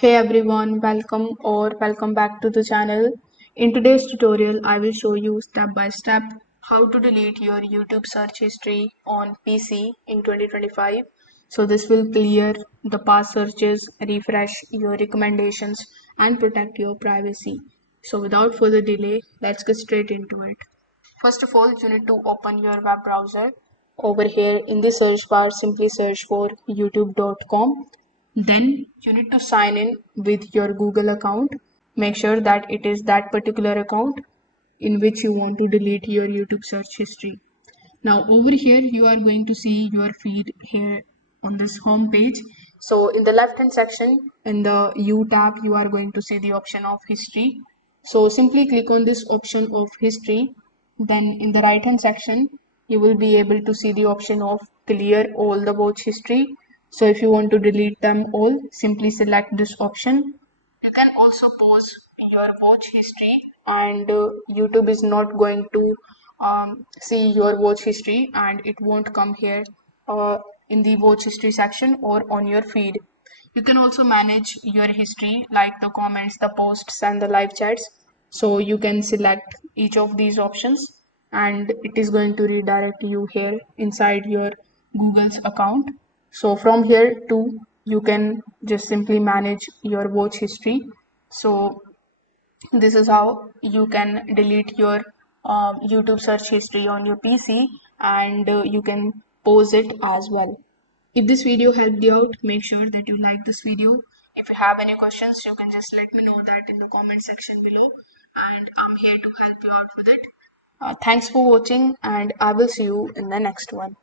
Hey everyone, welcome back to the channel. In today's tutorial, I will show you step by step how to delete your YouTube search history on PC in 2025. So this will clear the past searches, refresh your recommendations and protect your privacy. So without further delay, let's get straight into it. First of all, you need to open your web browser. Over here in the search bar, simply search for youtube.com. Then you need to sign in with your Google account. Make sure that it is that particular account in which you want to delete your YouTube search history. Now over here you are going to see your feed here on this home page. So in the left hand section in the U tab you are going to see the option of history. So simply click on this option of history. Then in the right hand section you will be able to see the option of clear all the watch history. So if you want to delete them all, simply select this option. You can also pause your watch history and YouTube is not going to see your watch history and it won't come here in the watch history section or on your feed. You can also manage your history like the comments, the posts and the live chats. So you can select each of these options and it is going to redirect you here inside your Google's account. So from here too, you can just simply manage your watch history. So this is how you can delete your YouTube search history on your PC and you can pause it as well. If this video helped you out, make sure that you like this video. If you have any questions, you can just let me know that in the comment section below and I'm here to help you out with it. Thanks for watching and I will see you in the next one.